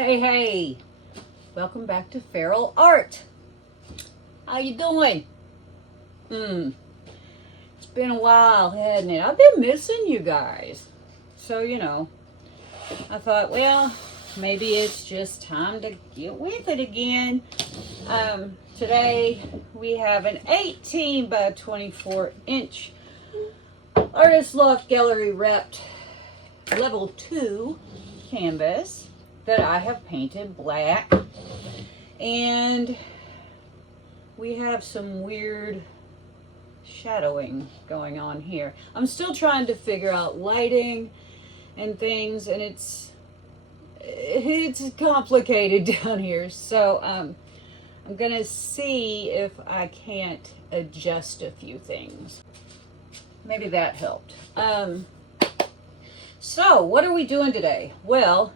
Hey, welcome back to Feral Art. How you doing? It's been a while, hasn't it? I've been missing you guys. So, I thought, well, maybe it's just time to get with it again. Today we have an 18 by 24 inch Artist Loft Gallery wrapped level 2 canvas that I have painted black, and we have some weird shadowing going on here. I'm still trying to figure out lighting and things, and it's complicated down here, so I'm gonna see if I can't adjust a few things. Maybe that helped. So what are we doing today? Well,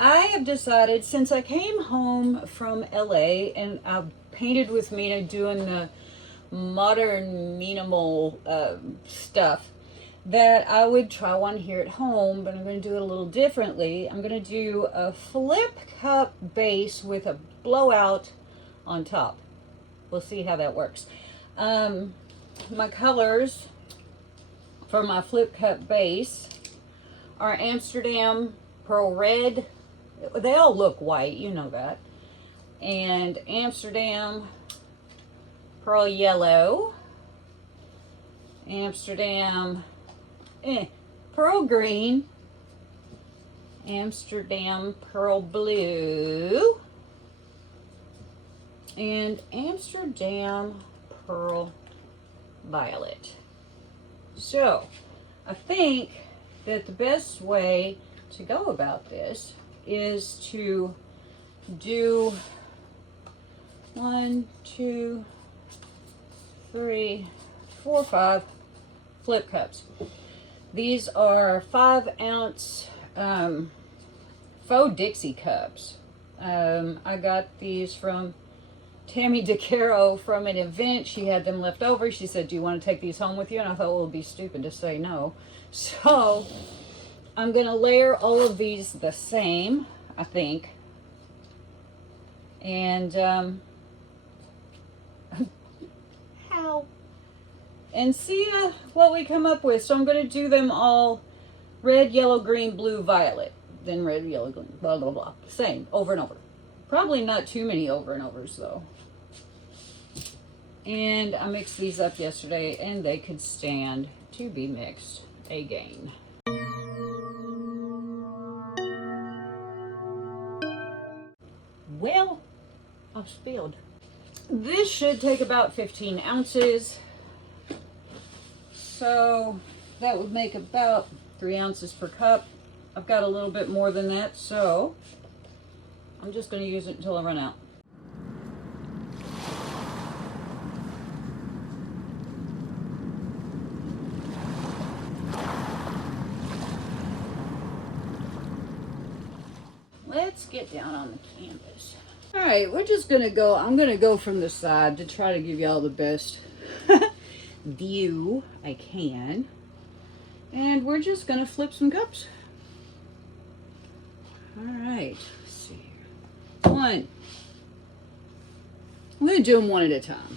I have decided, since I came home from LA and I painted with Mina doing the modern minimal stuff, that I would try one here at home, but I'm going to do it a little differently. I'm going to do a flip cup base with a blowout on top. We'll see how that works. My colors for my flip cup base are Amsterdam Pearl Red. They all look white, you know that. And Amsterdam Pearl Yellow. Amsterdam Pearl Green. Amsterdam Pearl Blue. And Amsterdam Pearl Violet. So, I think that the best way to go about this is to do 1, 2, 3, 4, 5 flip cups. These are 5-ounce faux Dixie cups. I got these from Tammy DeCaro from an event. She had them left over. She said, do you want to take these home with you? And I thought, well, it would be stupid to say no. So I'm going to layer all of these the same, I think. And and see what we come up with. So I'm going to do them all red, yellow, green, blue, violet. Then red, yellow, green, blah, blah, blah. Same, over and over. Probably not too many over and overs, though. And I mixed these up yesterday, and they could stand to be mixed again. Well, I've spilled. This should take about 15 ounces. So that would make about 3 ounces per cup. I've got a little bit more than that, so I'm just going to use it until I run out. Let's get down on the canvas. All right, we're just going to go, I'm going to go from the side to try to give y'all the best view I can. And we're just going to flip some cups. All right, let's see here. 1. I'm going to do them one at a time.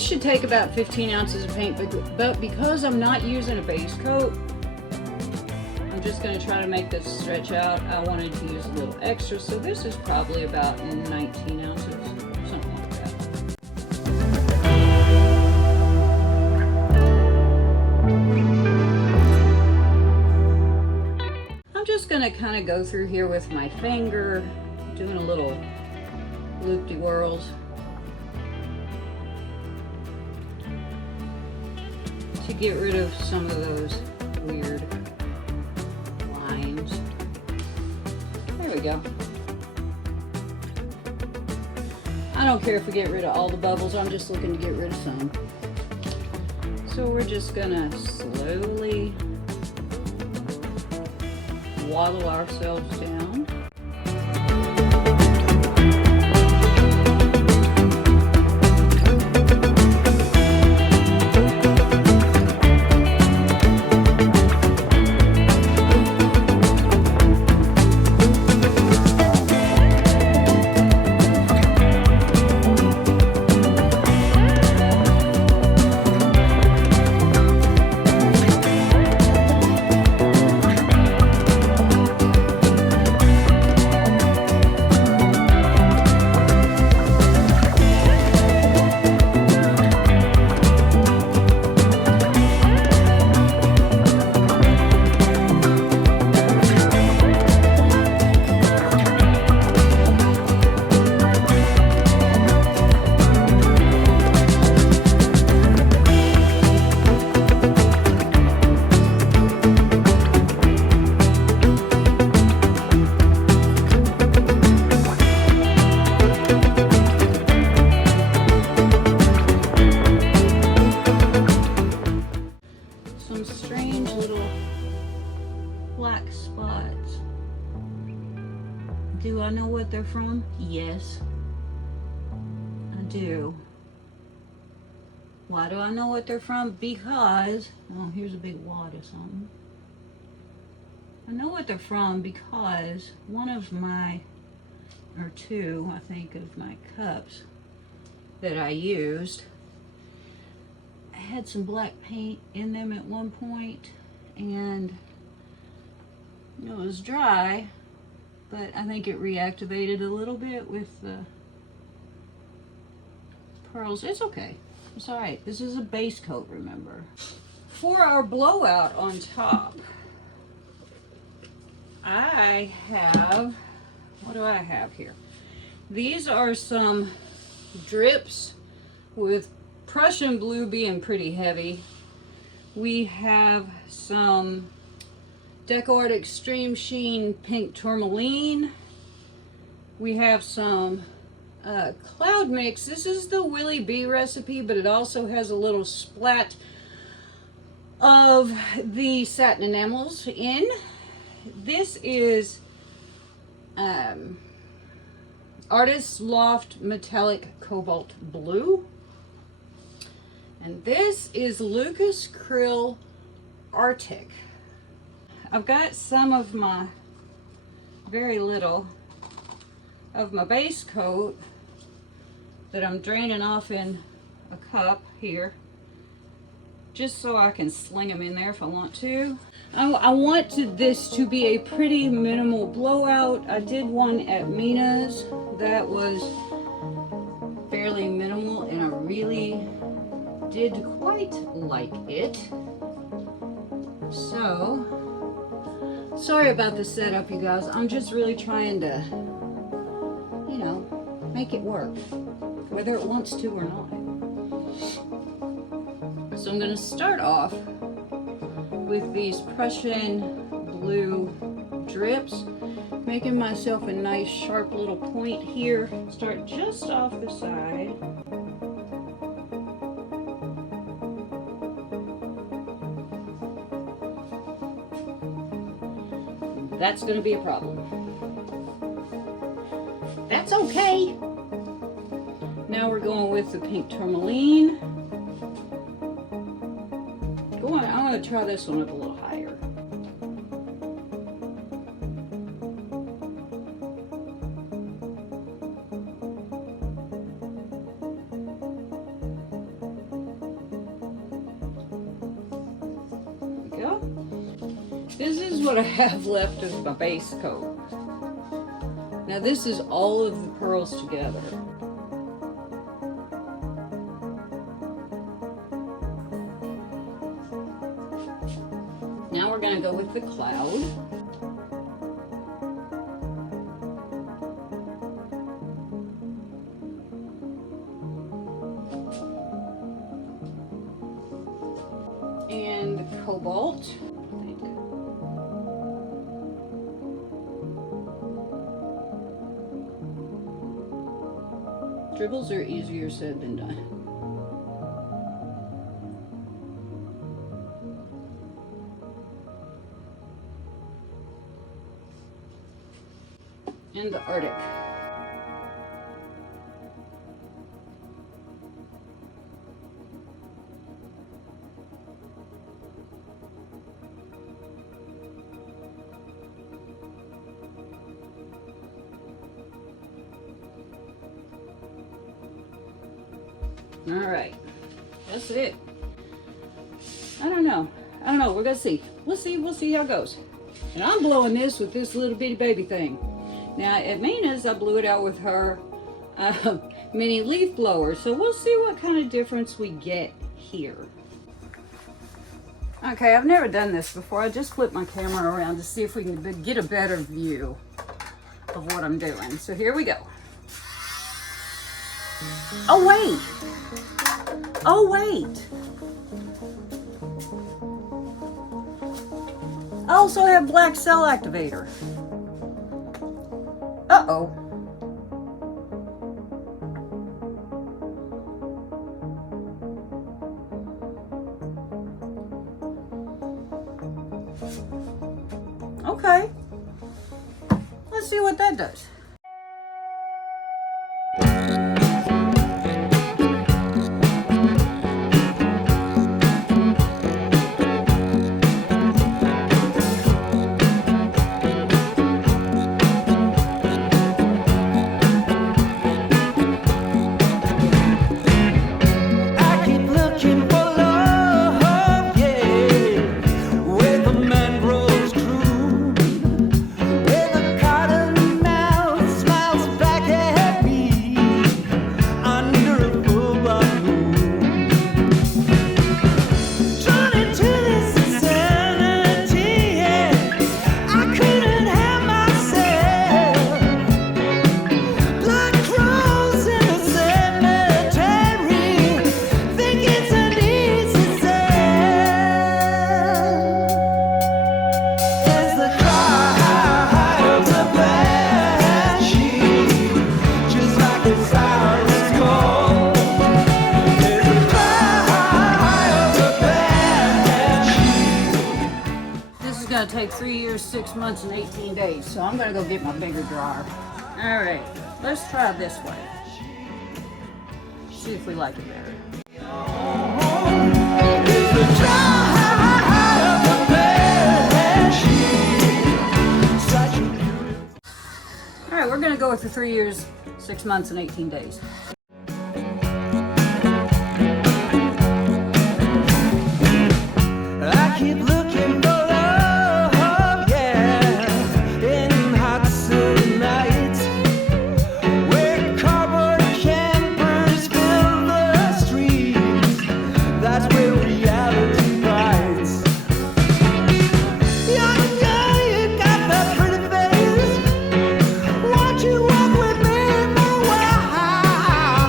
Should take about 15 ounces of paint, but because I'm not using a base coat, I'm just going to try to make this stretch out. I wanted to use a little extra, so this is probably about 19 ounces, something like that. I'm just going to kind of go through here with my finger, doing a little loop-de-whirls. To get rid of some of those weird lines. There we go. I don't care if we get rid of all the bubbles, I'm just looking to get rid of some. So we're just gonna slowly waddle ourselves down. Do I know what they're from? Yes, I do. Why do I know what they're from? Because, oh, here's a big wad of something. I know what they're from because one of my, or two, I think, of my cups that I used had some black paint in them at one point, and it was dry, but I think it reactivated a little bit with the pearls. It's okay. It's all right. This is a base coat, remember. For our blowout on top, I have, what do I have here? These are some drips with Prussian blue being pretty heavy. We have some Deco Art Extreme Sheen Pink Tourmaline. We have some Cloud Mix. This is the Willy B recipe, but it also has a little splat of the satin enamels in. This is Artist's Loft Metallic Cobalt Blue. And this is Lucas Krill Arctic. I've got some of my, very little, of my base coat that I'm draining off in a cup here, just so I can sling them in there if I want to. I want this to be a pretty minimal blowout. I did one at Mina's that was fairly minimal, and I really did quite like it. So, sorry about the setup, you guys. I'm just really trying to, you know, make it work, whether it wants to or not. So I'm going to start off with these Prussian blue drips, making myself a nice sharp little point here. Start just off the side. That's going to be a problem. That's okay. Now we're going with the pink tourmaline. I'm going to try this one up a little higher. There we go. This is what I have left of my base coat. Now this is all of the pearls together. Now we're going to go with the cloud. out. Dribbles are easier said than done. And the Arctic. All right, that's it. I don't know. We're gonna see. We'll see how it goes. And I'm blowing this with this little bitty baby thing. Now at Mina's, I blew it out with her mini leaf blower. So we'll see what kind of difference we get here. Okay, I've never done this before. I just flipped my camera around to see if we can get a better view of what I'm doing. So here we go. Oh wait. Oh wait. I also have black cell activator. Uh-oh. Okay. Let's see what that does. Take 3 years, 6 months, and 18 days. So I'm gonna go get my bigger dryer. All right, let's try this way. See if we like it better. All right, we're gonna go with the 3 years, 6 months, and 18 days. I keep looking for won't you walk with me for a while?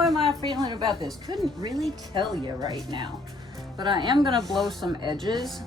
how am I feeling about this? Couldn't really tell you right now. But I am gonna blow some edges.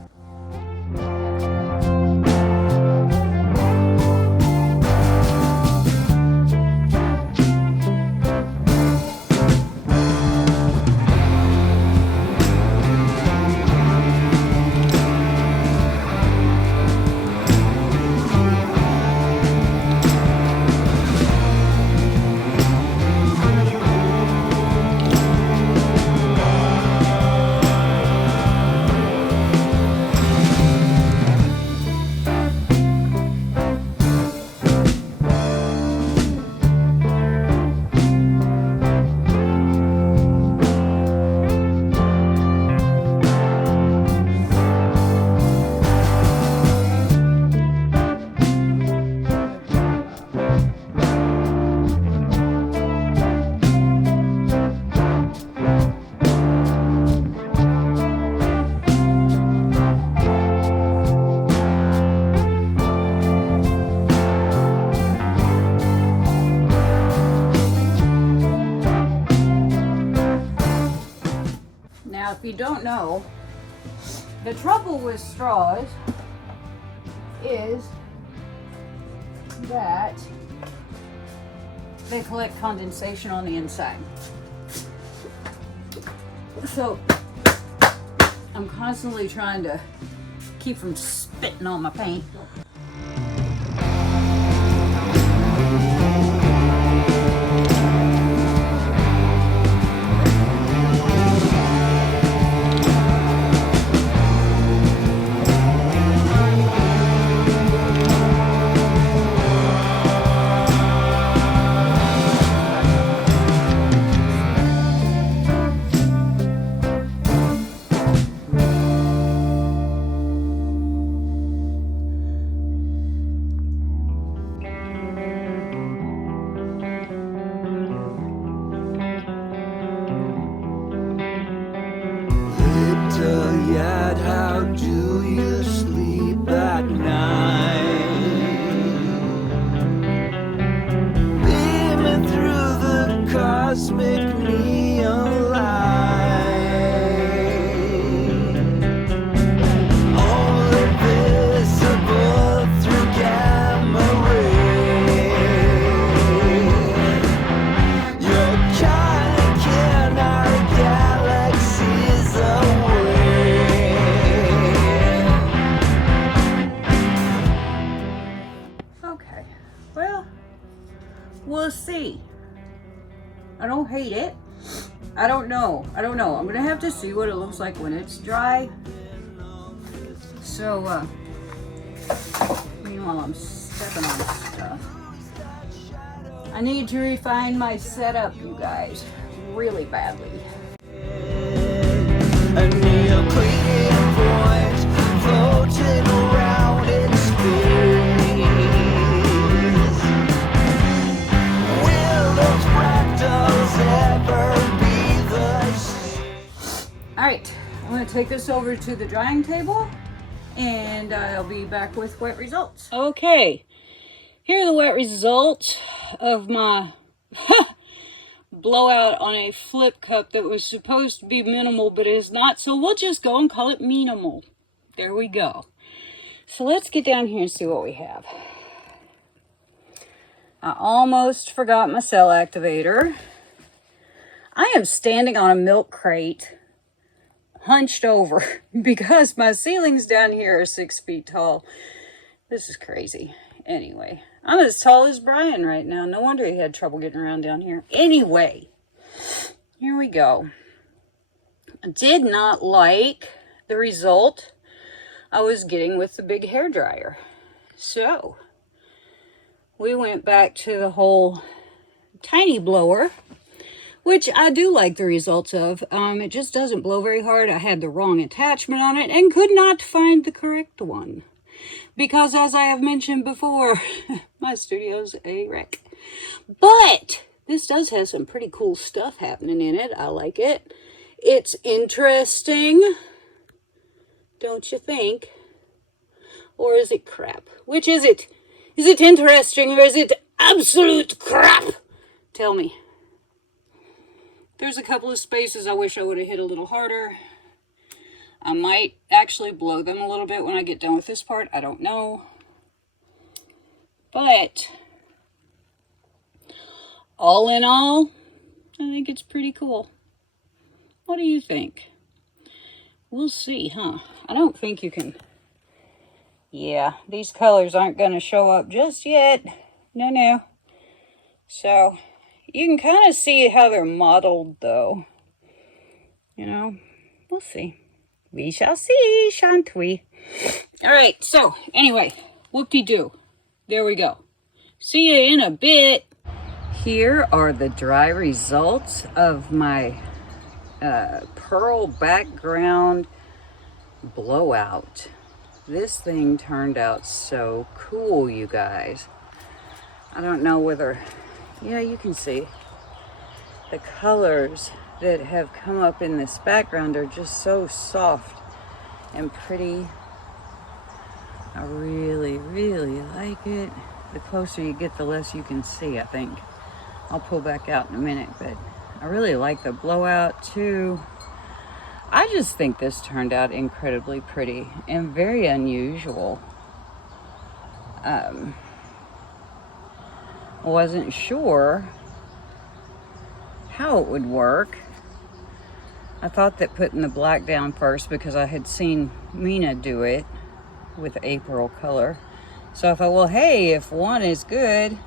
If you don't know, the trouble with straws is that they collect condensation on the inside. So I'm constantly trying to keep from spitting on my paint. How do you sleep at night? Beaming through the cosmic neon light, only visible through gamma rays. You're kayaking our galaxies away. We'll see. I don't hate it. I don't know. I'm gonna have to see what it looks like when it's dry. So, meanwhile I'm stepping on stuff. I need to refine my setup, you guys, really badly. A neoclean voice floating around in space. Alright, I'm going to take this over to the drying table and I'll be back with wet results. Okay, here are the wet results of my blowout on a flip cup that was supposed to be minimal but is not, so we'll just go and call it minimal. There we go. So let's get down here and see what we have. I almost forgot my cell activator. I am standing on a milk crate, hunched over, because my ceilings down here are 6 feet tall. This is crazy. Anyway, I'm as tall as Brian right now. No wonder he had trouble getting around down here. Anyway, here we go. I did not like the result I was getting with the big hair dryer. So we went back to the whole tiny blower, which I do like the results of. It just doesn't blow very hard. I had the wrong attachment on it and could not find the correct one. Because as I have mentioned before, my studio's a wreck. But this does have some pretty cool stuff happening in it. I like it. It's interesting, don't you think? Or is it crap? Which is it? Is it interesting or is it absolute crap? Tell me. There's a couple of spaces I wish I would have hit a little harder. I might actually blow them a little bit when I get done with this part. I don't know. But all in all, I think it's pretty cool. What do you think? We'll see, huh? I don't think you can... Yeah, these colors aren't going to show up just yet. No. So, you can kind of see how they're modeled, though. You know, we'll see. We shall see, shan't we? All right, so, anyway, whoop-de-doo. There we go. See you in a bit. Here are the dry results of my pearl background blowout. This thing turned out so cool, you guys. I don't know whether, yeah, you can see the colors that have come up in this background are just so soft and pretty. I really like it. The closer you get, the less you can see, I think. I'll pull back out in a minute, but I really like the blowout too. I just think this turned out incredibly pretty and very unusual. Wasn't sure how it would work. I thought that putting the black down first, because I had seen Mina do it with April color. So I thought, well, hey, if one is good,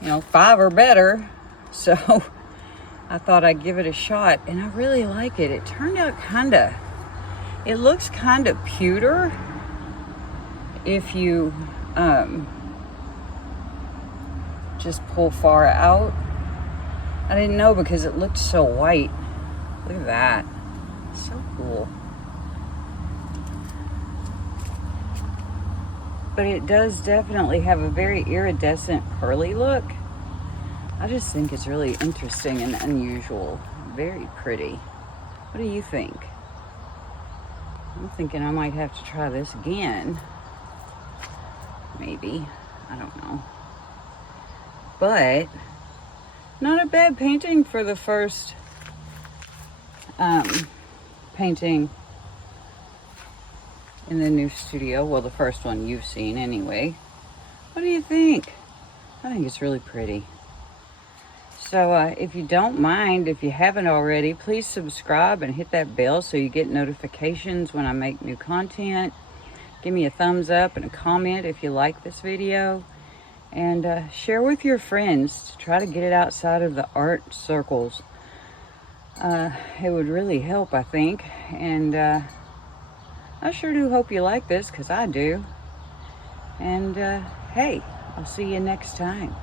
you know, 5 are better. So I thought I'd give it a shot, and I really like it. It turned out it looks kind of pewter if you just pull far out. I didn't know because it looked so white. Look at that. So cool. But it does definitely have a very iridescent pearly look. I just think it's really interesting and unusual. Very pretty. What do you think? I'm thinking I might have to try this again. Maybe. I don't know. But not a bad painting for the first painting in the new studio. Well, the first one you've seen anyway. What do you think? I think it's really pretty. So if you don't mind, if you haven't already, please subscribe and hit that bell so you get notifications when I make new content. Give me a thumbs up and a comment if you like this video. And share with your friends to try to get it outside of the art circles. It would really help, I think. And I sure do hope you like this, because I do. And hey, I'll see you next time.